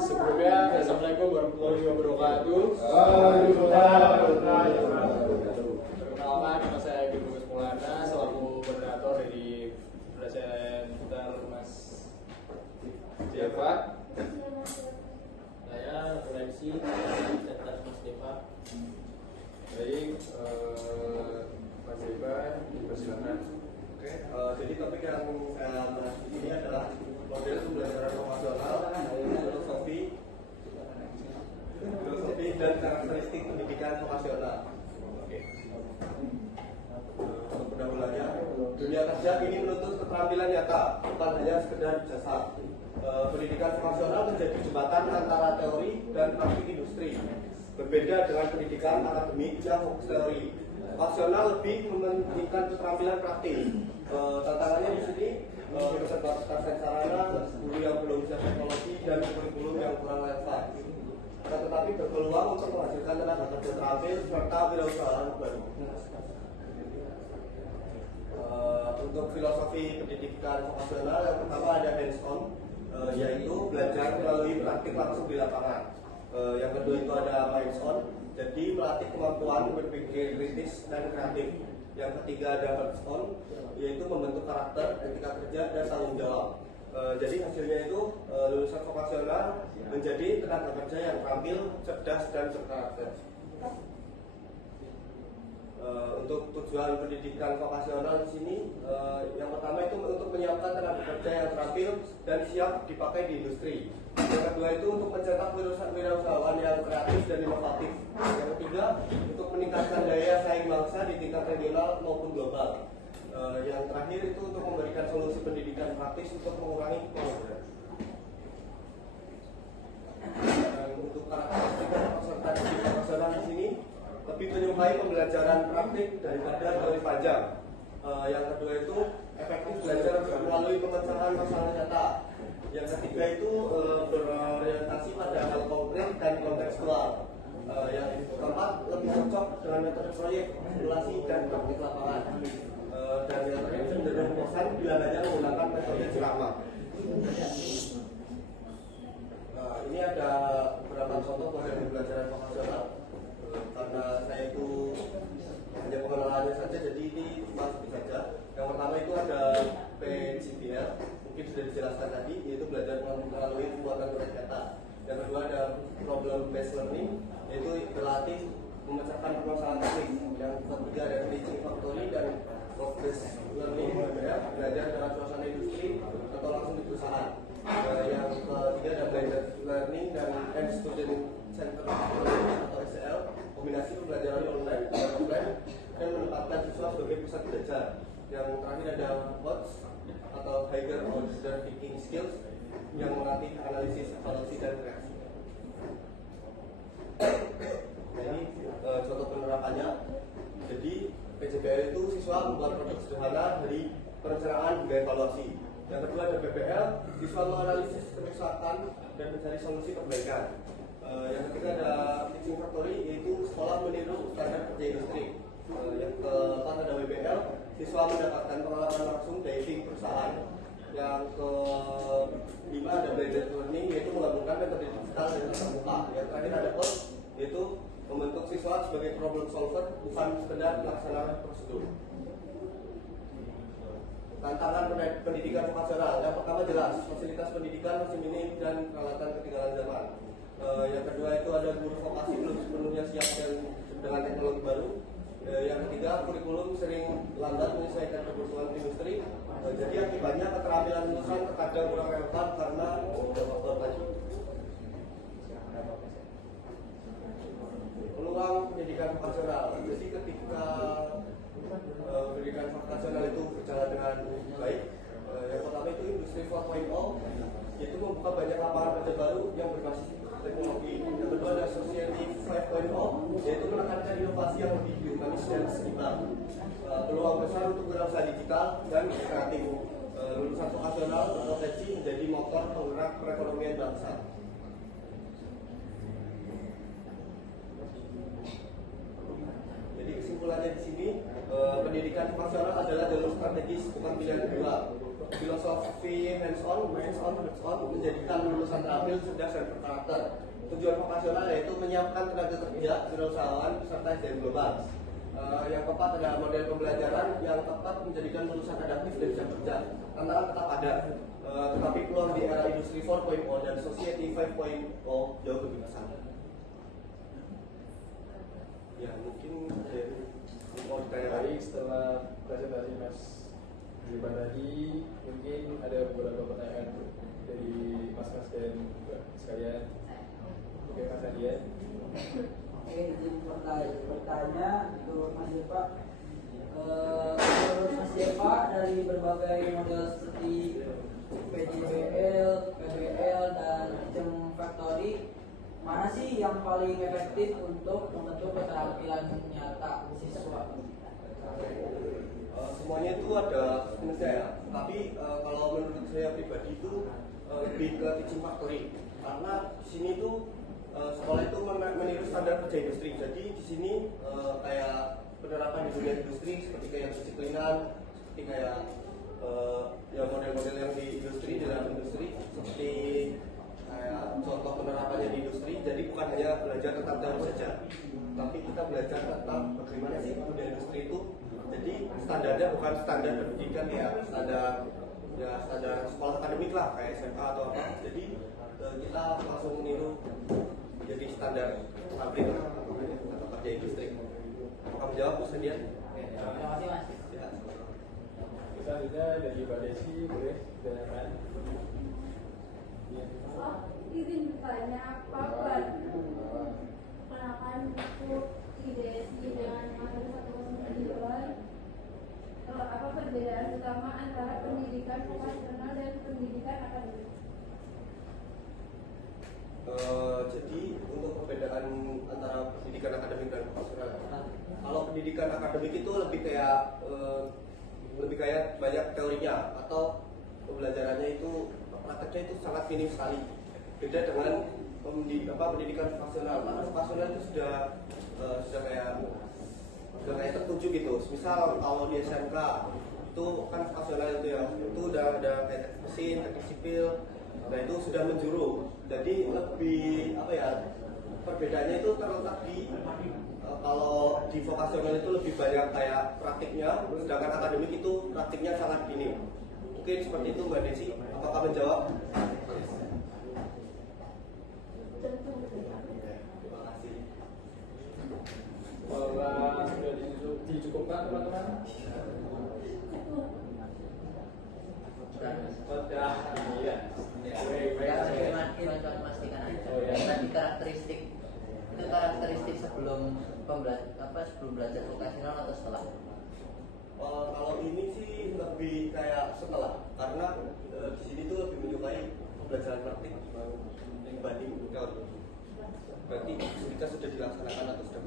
Sebelumnya, Assalamualaikum warahmatullahi wabarakatuh. Perkenalkan, nama saya Gil Bagus Maulana, selaku koordinator dari presenter Mas Deva. Saya koleksi presenter Mas Deva. Baik, Mas Deva, dipersilakan. Oke, jadi topik yang saya bahas di sini adalah model pembelajaran vokasional, filosofi dan karakteristik pendidikan vokasional. Oke. Untuk pendahuluannya, dunia kerja ini menuntut keterampilan nyata, bukan hanya sekedar ijazah. Pendidikan vokasional menjadi jembatan antara teori dan praktik industri. Berbeda dengan pendidikan akademik yang fokus teori. Vokasional lebih mementingkan keterampilan praktik. Tantangannya di sini keterbatasan sarana, guru yang belum siap teknologi dan kurikulum yang kurang relevan. Tetapi berpeluang untuk menghasilkan tenaga kerja terampil serta wirausaha baru. Untuk filosofi pendidikan vokasional yang pertama ada hands-on, yaitu belajar melalui praktik langsung di lapangan. Yang kedua itu ada minds-on, jadi melatih kemampuan berpikir kritis dan kreatif. Yang ketiga ada hands-on, yaitu membentuk karakter, etika kerja dan tanggung jawab. Jadi hasilnya itu lulusan vokasional menjadi tenaga kerja yang terampil, cerdas dan berkarakter. Untuk tujuan pendidikan vokasional di sini, yang pertama itu untuk menyiapkan tenaga kerja yang terampil dan siap dipakai di industri. Yang kedua itu untuk mencetak wirausahawan yang kreatif dan inovatif. Yang ketiga untuk meningkatkan daya saing bangsa di tingkat regional maupun global. Yang terakhir itu untuk memberikan solusi pendidikan praktis untuk mengurangi pengangguran. Untuk karakteristik peserta didik vokasional di sini lebih menyukai pembelajaran praktik daripada teori panjang. Yang kedua itu efektif belajar melalui pemecahan masalah nyata. Yang ketiga itu berorientasi pada hal konkret dan kontekstual. Yang keempat lebih cocok dengan metode proyek, simulasi dan praktik lapangan. Dan yang terakhir cenderung bosan bila hanya menggunakan metode ceramah. Ini ada beberapa contoh model pembelajaran vokasional. Karena saya itu hanya pengenalannya saja, jadi ini cuma sedikit saja. Yang pertama itu ada PCBL, mungkin sudah dijelaskan tadi, yaitu belajar melalui pembuatan proyek data. Yang kedua ada problem based learning, yaitu berlatih memecahkan permasalahan teknik. Yang ketiga ada teaching factory dan work based learning, belajar dalam suasana industri atau langsung di perusahaan. Yang ketiga ada blended learning dan student center atau SCL, kombinasi pembelajaran online dan offline dan menempatkan siswa sebagai pusat belajar. Yang terakhir ada HOTS atau Higher Order Thinking Skills yang melatih analisis, evaluasi dan reaksi. Ini contoh penerapannya. Jadi PCBL itu siswa membuat produk sederhana dari perencanaan hingga evaluasi. Yang kedua ada BPL, siswa menganalisis kerusakan dan mencari solusi perbaikan. Yang ketiga ada teaching factory, yaitu sekolah meniru standar kerja industri. Yang keempat ada WBL, siswa mendapatkan pengalaman langsung diving perusahaan. Yang kelima ada blended learning, yaitu menggabungkan metode digital dan tatap muka. Yang terakhir ada POS, yaitu membentuk siswa sebagai problem solver, bukan sekedar melaksanakan prosedur. Tantangan pendidikan vokasional. Yang pertama jelas, fasilitas pendidikan masih minim dan peralatan ketinggalan zaman. Yang kedua itu ada guru vokasi belum sepenuhnya siap dengan teknologi baru. Yang ketiga, kurikulum sering lambat menyesuaikan kebutuhan industri. Jadi akibatnya keterampilan lulusan terkadang kurang relevan karena faktor tadi. Peluang pendidikan vokasional. Jadi ketika pendidikan vokasional itu berjalan dengan baik, yang pertama itu industri 4.0, yaitu membuka banyak lapangan kerja baru yang berbasis teknologi. Yang kedua ada society 5.0, yaitu menekankan inovasi yang lebih humanis dan seimbang. Peluang besar untuk wirausaha digital dan kreatif. Lulusan vokasional berpotensi menjadi motor penggerak perekonomian bangsa. Jadi kesimpulannya di sini, pendidikan vokasional adalah jalur strategis, bukan pilihan kedua. Filosofi hands-on menjadikan lulusan terampil, cerdas dan berkarakter. Tujuan vokasional yaitu menyiapkan tenaga kerja, wirausahawan, serta SDM global. Yang keempat adalah model pembelajaran yang tepat menjadikan lulusan adaptif dan bisa kerja. Tantangan tetap ada, tetapi peluang di era industri 4.0 dan society 5.0 jauh lebih besar. Ya mungkin mau ditanya lagi. Baik, setelah presentasi Mas Ziban tadi, mungkin ada beberapa pertanyaan dari Mas-Mas dan Mbak sekalian. Oke, Mas Adian. Oke, izin bertanya untuk Mas Deva. Menurut Mas Deva, dari berbagai model seperti PJBL, PBL, dan sistem factory, mana sih yang paling efektif untuk membentuk keterampilan nyata siswa? Semuanya itu ada minusnya ya, tapi kalau menurut saya pribadi itu lebih ke teaching factory, karena di sini tuh sekolah itu meniru standar kerja industri. Jadi di sini kayak penerapan di dunia industri seperti kayak kedisiplinan, seperti kayak ya model-model yang di industri, di dalam industri, seperti kayak contoh penerapannya di industri. Jadi bukan hanya belajar tentang teori saja, tapi kita belajar tentang bagaimana sih dunia industri itu. Jadi standarnya bukan standar pendidikan ya, standar sekolah akademik lah kayak SMA atau apa. Jadi kita langsung meniru jadi standar pabrik atau kerja industri. Kamu jawab Mas Dian? Terima kasih Mas. Ya. Selanjutnya dari Mbak Desi, boleh ditanyakan. Izin bertanya, kapan kenakan buku IDSI dengan mahasiswa 102? Apa perbedaan utama antara pendidikan vokasional dan pendidikan akademik? Jadi untuk perbedaan antara pendidikan akademik dan vokasional, kalau pendidikan akademik itu lebih kayak banyak teorinya atau pembelajarannya itu prakteknya itu sangat minim sekali. Beda dengan pendidikan vokasional. Karena vokasional itu sudah kayak tertuju gitu. Misal kalau di SMK itu kan vokasional itu ya, itu udah ada kayak teknik mesin, teknik sipil. Nah itu sudah menjuru. Jadi lebih perbedaannya itu terletak di kalau di vokasional itu lebih banyak kayak praktiknya, sedangkan akademik itu praktiknya sangat minim. Mungkin seperti itu Mbak Desi. Apakah menjawab? Terima kasih. Bahwa sudah dicukupkan teman-teman. Sudah, iya. Gimana memastikan aja. Tadi karakteristik itu karakteristik sebelum belajar vokasional atau setelah? Kalau ini sih lebih kayak setelah, karena di sini tuh lebih menyukai pembelajaran praktik dibanding teori. Berarti kita sudah dilaksanakan atau sudah